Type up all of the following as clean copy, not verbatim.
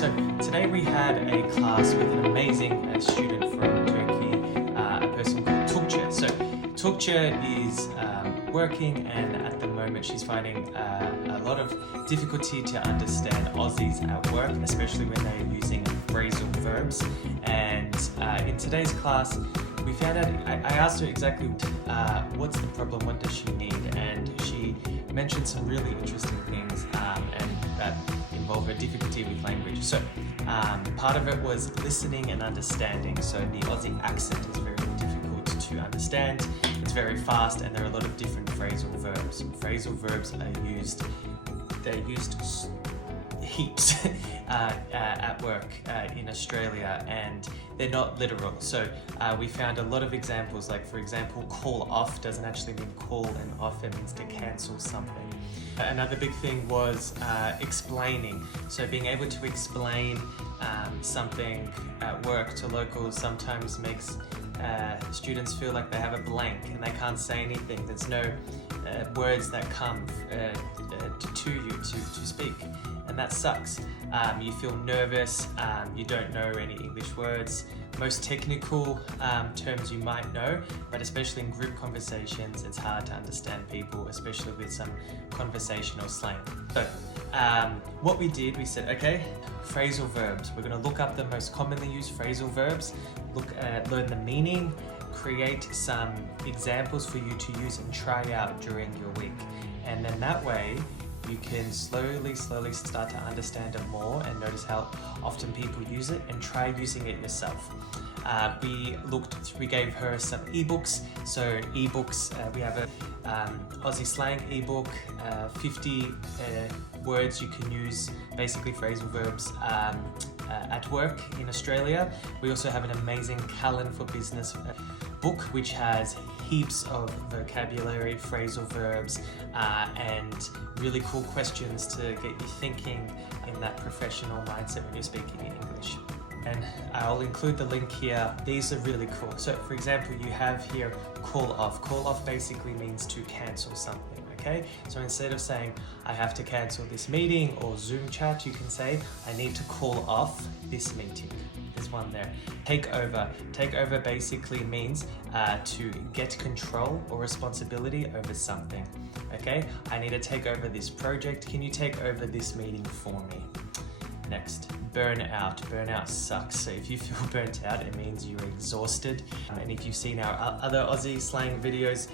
So today we had a class with an amazing student from Turkey, a person called Tugce. So Tugce is working, and at the moment she's finding a lot of difficulty to understand Aussies at work, especially when they're using phrasal verbs. And in today's class, we found out, I asked her exactly what's the problem, what does she need, and she mentioned some really interesting things and that involve her difficulty with language. So part of it was listening and understanding. So the Aussie accent is very difficult to understand. It's very fast, and there are a lot of different phrasal verbs. Phrasal verbs are used, they're used heaps at work in Australia, and they're not literal. So we found a lot of examples, like for example, call off doesn't actually mean call and off, it means to cancel something. Another big thing was explaining. So being able to explain something at work to locals sometimes makes students feel like they have a blank and they can't say anything. There's no words that come to you to speak, and that sucks. You feel nervous, you don't know any English words. Most technical terms you might know, but especially in group conversations, it's hard to understand people, especially with some conversational slang. So what we did, we said, okay, phrasal verbs. We're going to look up the most commonly used phrasal verbs, learn the meaning, create some examples for you to use and try out during your week. And then that way, you can slowly start to understand it more and notice how often people use it, and try using it yourself. We gave her some ebooks. So ebooks, we have a Aussie slang ebook, 50 words you can use, basically phrasal verbs at work in Australia. We also have an amazing Calendar for Business book, which has heaps of vocabulary, phrasal verbs, and really cool questions to get you thinking in that professional mindset when you're speaking in English. And I'll include the link here. These are really cool. So for example, you have here call off. Call off basically means to cancel something, okay? So instead of saying, I have to cancel this meeting or Zoom chat, you can say, I need to call off this meeting. There's one there. Take over. Take over basically means to get control or responsibility over something, okay? I need to take over this project. Can you take over this meeting for me? Next, burnout. Burnout sucks. So if you feel burnt out, it means you're exhausted. And if you've seen our other Aussie slang videos,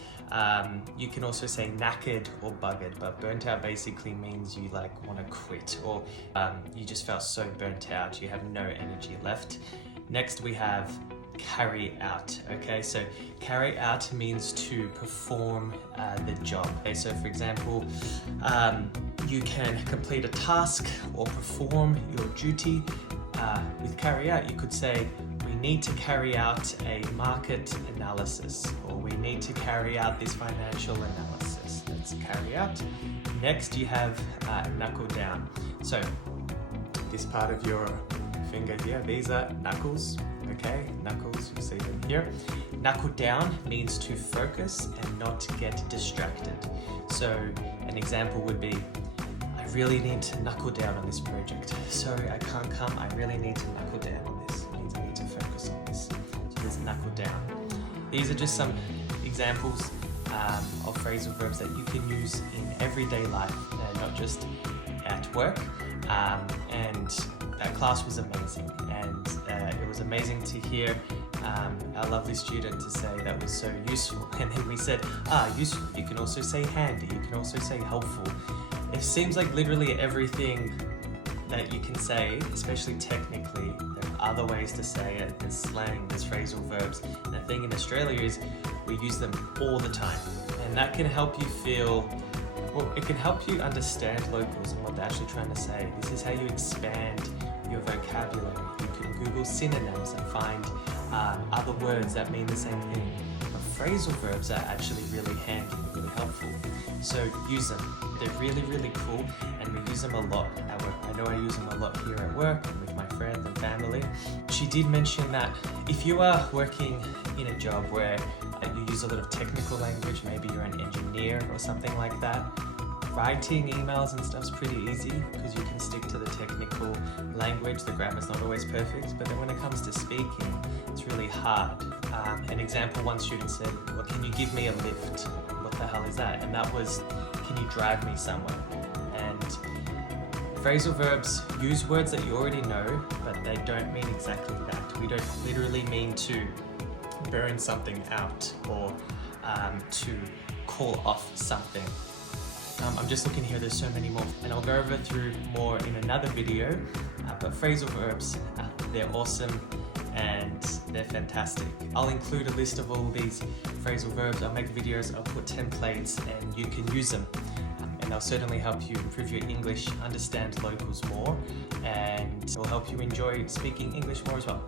you can also say knackered or buggered, but burnt out basically means you want to quit, or you just felt so burnt out, you have no energy left. Next we have carry out. Okay, so carry out means to perform the job. Okay, so for example, you can complete a task or perform your duty. With carry out, you could say, we need to carry out a market analysis, or we need to carry out this financial analysis. That's carry out. Next, you have knuckle down. So this part of your finger here, these are knuckles. Okay, knuckles, you see them here. Knuckle down means to focus and not get distracted. So an example would be, I really need to knuckle down on this project. Sorry, I can't come. I really need to knuckle down on this. It means I need to focus on this. So there's knuckle down. These are just some examples of phrasal verbs that you can use in everyday life, not just at work. And that class was amazing, and it was amazing to hear our lovely student to say that was so useful. And then we said, useful, you can also say handy, you can also say helpful. It seems like literally everything that you can say, especially technically, there are other ways to say it. There's slang, there's phrasal verbs. And the thing in Australia is we use them all the time. And that can help you feel, well, it can help you understand locals and what they're actually trying to say. This is how you expand your vocabulary. You can Google synonyms and find other words that mean the same thing. But phrasal verbs are actually really handy and really helpful. So use them. They're really, really cool, and we use them a lot at work. I know I use them a lot here at work and with my friends and family. She did mention that if you are working in a job where you use a lot of technical language, maybe you're an engineer or something like that, writing emails and stuff's pretty easy because you can stick to the technical language language, the grammar's not always perfect, but then when it comes to speaking, it's really hard. An example, one student said, well, can you give me a lift? What the hell is that? And that was, can you drive me somewhere? And phrasal verbs use words that you already know, but they don't mean exactly that. We don't literally mean to burn something out or to call off something. I'm just looking here, there's so many more, and I'll go over through more in another video, but phrasal verbs, they're awesome and they're fantastic. I'll include a list of all these phrasal verbs, I'll make videos, I'll put templates, and you can use them. And they'll certainly help you improve your English, understand locals more, and it will help you enjoy speaking English more as well.